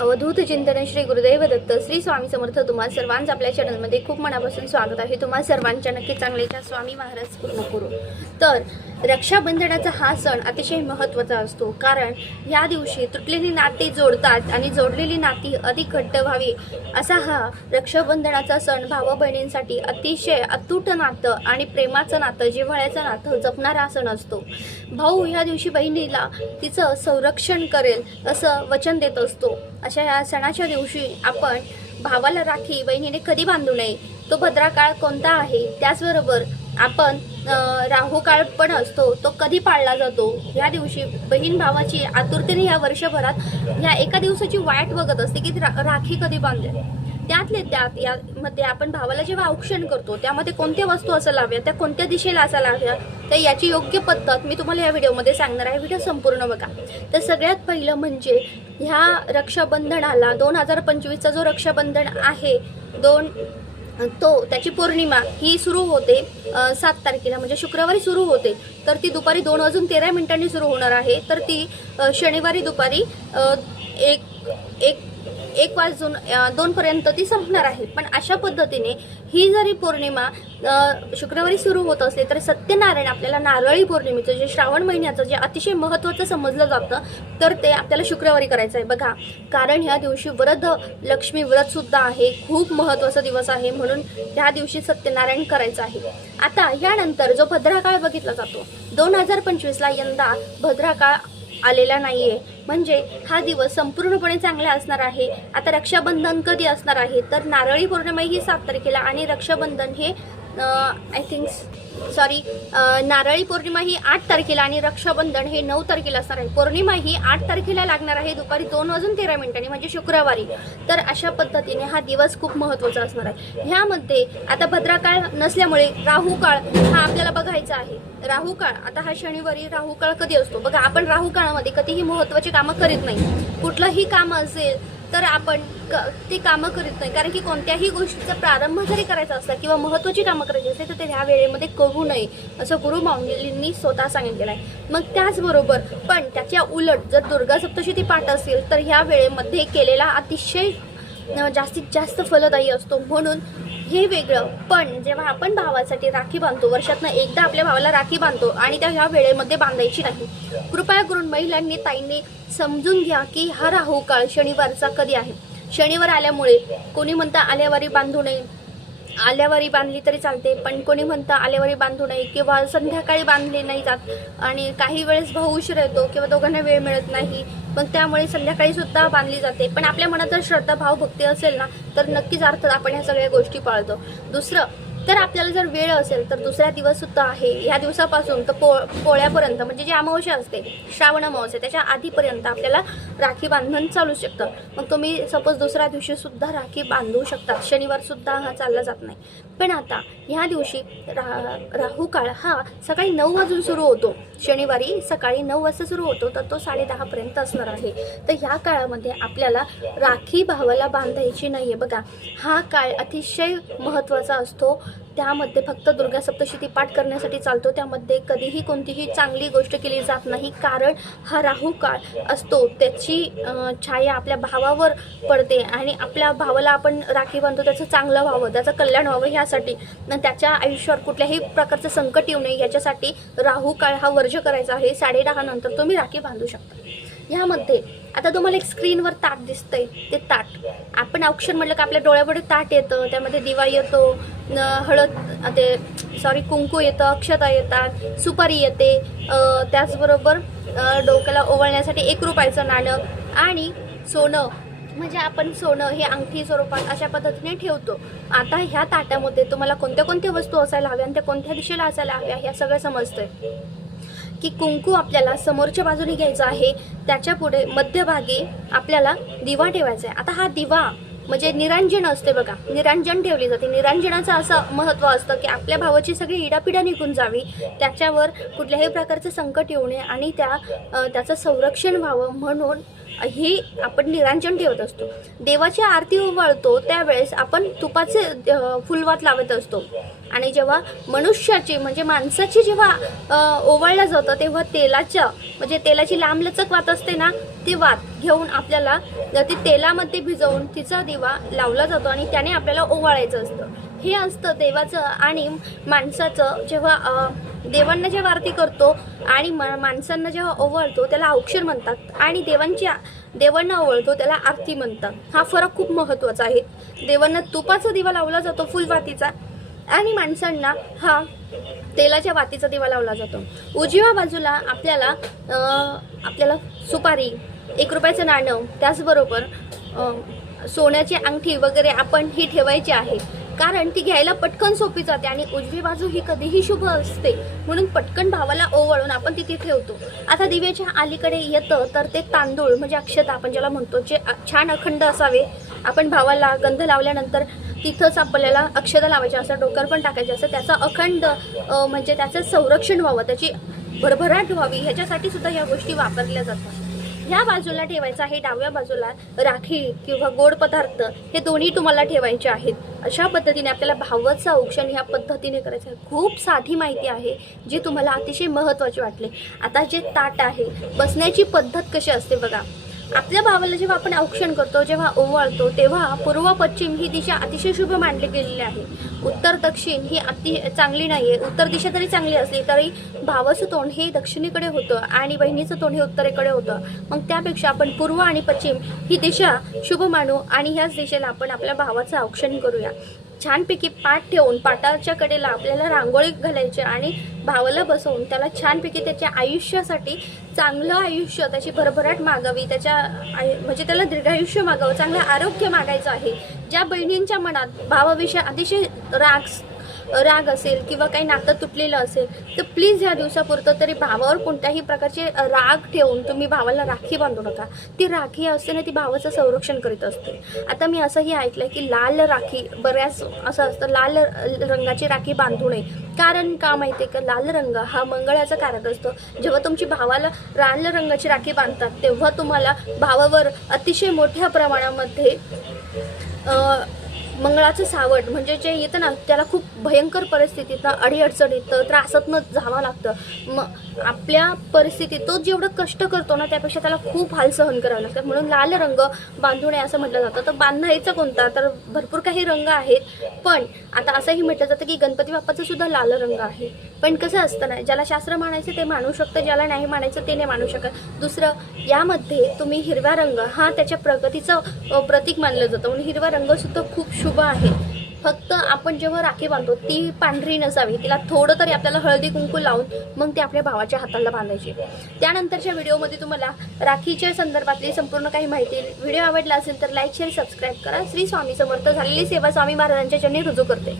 अवधूत चिंतन श्री गुरुदैव दत्त श्री स्वामी समर्थ तुम्हा सर्वांचं आपल्या चॅनलमध्ये खूप मनापासून स्वागत आहे. तुम्हा सर्वांच्या नक्की चांगल्याच्या स्वामी महाराज पूर्ण करू. तर रक्षाबंधनाचा हा सण अतिशय महत्त्वाचा असतो. कारण या दिवशी तुटलेली नाती जोडतात आणि जोडलेली नाती अधिक घट्ट व्हावी असा हा रक्षाबंधनाचा सण भावा बहिणींसाठी अतिशय अतूट नातं आणि प्रेमाचं नातं जिव्हाळ्याचं नातं जपणारा सण असतो. भाऊ ह्या दिवशी बहिणीला तिचं संरक्षण करेल असं वचन देत असतो. अशा ह्या सणाच्या दिवशी आपण भावाला राखी बहिणीने कधी बांधू नये? तो भद्रा काळ कोणता आहे? त्याचबरोबर आपण राहू काळ पण असतो तो कधी पाळला जातो? ह्या दिवशी बहीण भावाची आतुरतेने ह्या वर्षभरात ह्या एका दिवसाची वाट बघत असते की रा- राखी कधी बांधेल? त्यातले त्यात यामध्ये आपण भावाला जेव्हा औक्षण करतो त्यामध्ये कोणत्या वस्तू असायला हव्या त्या कोणत्या दिशेला असायला हव्या तर याची योग्य पद्धत मी तुम्हाला या व्हिडिओमध्ये सांगणार आहे. व्हिडिओ संपूर्ण बघा. तर सगळ्यात पहिलं म्हणजे ह्या रक्षाबंधनाला दोन हजार पंचवीसचा जो रक्षाबंधन आहे दोन तो त्याची पौर्णिमा ही सुरू होते सात तारखेला म्हणजे शुक्रवारी सुरू होते. तर ती दुपारी दोन वाजून तेरा मिनिटांनी सुरू होणार आहे. तर ती शनिवारी दुपारी एक एक एक वाजून दोनपर्यंत ती संपणार आहे. पण अशा पद्धतीने ही जरी पौर्णिमा शुक्रवारी सुरू होत असली तर सत्यनारायण आपल्याला नारळी पौर्णिमेचं जे श्रावण महिन्याचं जे अतिशय महत्त्वाचं समजलं जातं तर ते आपल्याला शुक्रवारी करायचं आहे. बघा कारण ह्या दिवशी व्रत लक्ष्मी व्रतसुद्धा आहे. खूप महत्त्वाचा दिवस आहे म्हणून ह्या दिवशी सत्यनारायण करायचं आहे. आता यानंतर जो भद्राकाळ बघितला जातो दोन हजार पंचवीसला यंदा भद्राकाळ आलेला नाही आहे म्हणजे हा दिवस संपूर्णपणे चांगला असणार आहे. आता रक्षाबंधन कधी असणार आहे? तर नारळी पौर्णिमा ही सात तारखेला आणि रक्षाबंधन हे I think sorry Narali Purnima ही आठ तारखेला आणि रक्षाबंधन हे नऊ तारखेला असणार आहे पौर्णिमा ही आठ तारखेला लागणार आहे. दुपारी दोन वाजून तेरा मिनिटांनी म्हणजे शुक्रवारी. तर अशा पद्धतीने हा दिवस खूप महत्त्वाचा असणार आहे. ह्यामध्ये आता भद्राकाळ नसल्यामुळे राहू काळ हा आपल्याला बघायचा आहे. राहू काळ आता हा शनिवारी राहू काळ कधी असतो? बघा आपण राहू काळामध्ये कधीही महत्त्वाची कामं करीत नाही. कुठलंही काम असेल तर आपण ती कामं करीत नाही. कारण की कोणत्याही गोष्टीचा प्रारंभ जरी करायचा असला किंवा महत्त्वाची कामं करायची असेल तर ते ह्या वेळेमध्ये करू नये असं गुरु माऊलींनी स्वतः सांगितलेलं आहे. मग त्याचबरोबर पण त्याच्या उलट जर दुर्गा सप्तशी ती पाठ असेल तर ह्या वेळेमध्ये केलेला अतिशय जास्तीत जास्त फलदायी असतो. म्हणून हे वेगळं. पण जेव्हा आपण भावासाठी राखी बांधतो वर्षातनं एकदा आपल्या भावाला राखी बांधतो आणि त्या ह्या वेळेमध्ये बांधायची नाही कृपया करून महिलांनी ताईंनी समजून घ्या की हा राहू काळ शनिवारचा कधी आहे. शनिवार आल्यामुळे कोणी म्हणता आल्यावारी बांधू नये. आल्यावारी बांधली तरी चालते पण कोणी म्हणतं आल्यावारी बांधू नये किंवा संध्याकाळी बांधले नाही जात. आणि काही वेळेस भाऊ उशीर येतो किंवा दोघांना वेळ मिळत नाही पण त्यामुळे संध्याकाळी सुद्धा बांधली जाते. पण आपल्या मनात जर श्रद्धा भाव भक्ती असेल ना तर नक्कीच अर्थात आपण ह्या सगळ्या गोष्टी पाळतो. दुसरं तर आपल्याला जर वेळ असेल तर दुसरा दिवस सुद्धा आहे. ह्या दिवसापासून तर पो पोळ्यापर्यंत म्हणजे जी अमावस्या असते श्रावण अमावस्या त्याच्या आधीपर्यंत आपल्याला राखी बांधण चालू शकतं. मग तुम्ही सपोज दुसऱ्या दिवशी सुद्धा राखी बांधू शकता शनिवार सुद्धा हा चालला जात नाही. पण आता ह्या दिवशी रा राहू काळ हा सकाळी नऊ वाजून सुरू होतो. शनिवारी सकाळी नऊ वाजता सुरू होतो तर तो साडेदहापर्यंत असणार आहे. तर ह्या काळामध्ये आपल्याला राखी भावाला बांधायची नाही आहे बघा हा काळ अतिशय महत्त्वाचा असतो. त्यामध्ये फक्त दुर्गा सप्तशती पाठ करण्यासाठी चालतो. त्यामध्ये कधीही कोणतीही चांगली गोष्ट केली जात नाही. कारण हा राहू काळ असतो. त्याची छाया आपल्या भावावर पडते आणि आपल्या भावाला आपण राखी बांधतो. त्याचं चांगलं व्हावं त्याचं कल्याण व्हावं ह्यासाठी. त्याच्या आयुष्यावर कुठल्याही प्रकारचं संकट येऊ नये. याच्यासाठी राहू काळ हा वर्ज करायचा आहे. साडेदहा नंतर तुम्ही राखी बांधू शकता. ह्यामध्ये आता तुम्हाला एक स्क्रीनवर ताट दिसतंय ते ताट. आपण औक्षण म्हटलं का आपल्या डोळ्यापुढे ताट येतं त्यामध्ये दिवा येतो हळद ते सॉरी कुंकू येतं अक्षता येतात सुपारी येते त्याचबरोबर डोक्याला ओवळण्यासाठी एक रुपयाचं नाणं आणि सोनं. म्हणजे आपण सोनं हे अंगठी स्वरूपात अशा पद्धतीने ठेवतो. आता ह्या ताटामध्ये तुम्हाला कोणत्या कोणत्या वस्तू असायला हव्या आणि त्या कोणत्या दिशेला असायला हव्या ह्या सगळं समजतंय. की कुंकू आपल्याला समोरच्या बाजूने घ्यायचा आहे त्याच्या पुढे मध्यभागी आपल्याला दिवा ठेवायचा आहे. आता हा दिवा म्हणजे निरांजन असते बघा. निरांजन ठेवली जाते. निरांजनाचं असं महत्त्व असतं की आपल्या भावाची सगळी इडापिडा निघून जावी. त्याच्यावर कुठल्याही प्रकारचं संकट येऊ नये आणि त्या त्याचं संरक्षण व्हावं म्हणून ही आपण निरांजन ठेवत असतो. देवाची आरती ओवाळतो त्यावेळेस आपण तुपाचे फुलवात लावत असतो. आणि जेव्हा मनुष्याची म्हणजे माणसाची जेव्हा ओवाळलं जातं तेव्हा तेलाच्या म्हणजे तेलाची लांबलचक वात असते ना ती वात घेऊन आपल्याला ती तेलामध्ये भिजवून तिचा दिवा लावला जातो आणि त्याने आपल्याला ओवाळायचं असतं. हे असतं देवाचं आणि माणसाचं जेव्हा देवांना जेव्हा आरती करतो आणि मा- माणसांना जेव्हा ओवाळतो त्याला औक्षर म्हणतात. आणि देवांची देवांना ओवळतो त्याला आरती म्हणतात. हा फरक खूप महत्त्वाचा आहे. देवांना तुपाचा दिवा लावला जातो फुलवातीचा. आणि माणसांना हा तेलाच्या वातीचा दिवा लावला जातो. उजव्या बाजूला आपल्याला आपल्याला सुपारी एक रुपयाचं नाणं त्याचबरोबर सोन्याची अंगठी वगैरे आपण ही ठेवायची आहे. कारण ती घ्यायला पटकन सोपी जाते आणि उजवी बाजू ही कधीही शुभ असते म्हणून पटकन भावाला ओवळून आपण तिथे ठेवतो. आता दिव्याच्या अलीकडे येतं तर ते तांदूळ म्हणजे अक्षता आपण ज्याला म्हणतो जे छान अखंड असावे. आपण भावाला गंध लावल्यानंतर तिथंच आपल्याला अक्षता लावायच्या असं डोकर पण टाकायचे असं त्याचा अखंड म्हणजे त्याचं संरक्षण व्हावं त्याची भरभराट व्हावी ह्याच्यासाठी सुद्धा या गोष्टी वापरल्या जातात. ह्या बाजूला ठेवायचं आहे डाव्या बाजूला राखी किंवा गोड पदार्थ. हे दोन्ही तुम्हाला ठेवायचे आहेत. अशा पद्धतीने आपल्याला भावाचं औक्षण ह्या पद्धतीने करायचं आहे. खूप साधी माहिती आहे जी तुम्हाला अतिशय महत्त्वाची वाटली. आता जे ताट आहे बसण्याची पद्धत कशी असते बघा. आपल्या भावाला जेव्हा आपण औक्षण करतो जेव्हा ओवाळतो तेव्हा पूर्व पश्चिम ही दिशा अतिशय शुभ मानली गेलेली आहे. उत्तर दक्षिण ही अति चांगली नाही आहे उत्तर दिशा जरी चांगली असली तरी भावाचं तोंड हे दक्षिणेकडे होतं आणि बहिणीचं तोंड हे उत्तरेकडे होतं. मग त्यापेक्षा आपण पूर्व आणि पश्चिम ही दिशा शुभ मानू आणि ह्याच दिशेला आपण आपल्या भावाचं औक्षण करूया. छानपैकी पाठ ठेवून पाटाच्या कडेला आपल्याला रांगोळी घालायची आणि भावाला बसवून त्याला छानपैकी त्याच्या आयुष्यासाठी चांगलं आयुष्य त्याची भरभराट मागावी त्याच्या आयु म्हणजे त्याला दीर्घायुष्य मागावं चांगलं आरोग्य मागायचं आहे. ज्या बहिणींच्या मनात भावाविषयी अतिशय राग राग असेल किंवा काही नातं तुटलेलं असेल तर प्लीज ह्या दिवसापुरतं तरी भावावर कोणत्याही प्रकारचे राग ठेवून तुम्ही भावाला राखी बांधू नका. ती राखी असते ना ती भावाचं संरक्षण करीत असते. आता मी असंही ऐकलंय की लाल राखी बऱ्याच असं असतं लाल रंगाची राखी बांधू नये. कारण का माहिती आहे का? लाल रंग हा मंगळाचा कारक असतो. जेव्हा तुमची भावाला लाल रंगाची राखी बांधतात तेव्हा तुम्हाला भावावर अतिशय मोठ्या प्रमाणामध्ये मंगळाचं सावट म्हणजे जे येतं ना त्याला खूप भयंकर परिस्थितीत अडीअडचणीत त्रासातनं जावं लागतं. मग आपल्या परिस्थितीत तो जेवढं कष्ट करतो ना त्यापेक्षा त्याला खूप हाल सहन करावं लागतं म्हणून लाल रंग बांधू नये असं म्हटलं जातं. तर बांधायचा कोणता? तर भरपूर काही रंग आहेत. पण आता असंही म्हटलं जातं की गणपती बाप्पाचा सुद्धा लाल रंग आहे. पण कसं असतं ना ज्याला शास्त्र मानायचं ते मानू शकतं ज्याला नाही मानायचं ते नाही मानू शकत. दुसरं यामध्ये तुम्ही हिरवा रंग हा त्याच्या प्रगतीचं प्रतीक मानलं जातं. म्हणून हिरवा रंगसुद्धा खूप शुभ शुभ आहे. फक्त आपण जेव्हा राखी बांधतो ती पांढरी नसावी. तिला थोडं तरी आपल्याला हळदी कुंकू लावून मग ते आपल्या भावाच्या हाताला बांधायची. त्यानंतरच्या व्हिडिओमध्ये तुम्हाला राखीच्या संदर्भातली संपूर्ण काही माहिती व्हिडिओ आवडला असेल तर लाईक शेअर सबस्क्राईब करा. श्री स्वामी समर्थ झालेली सेवा स्वामी महाराजांच्या चरणी रुजू करते.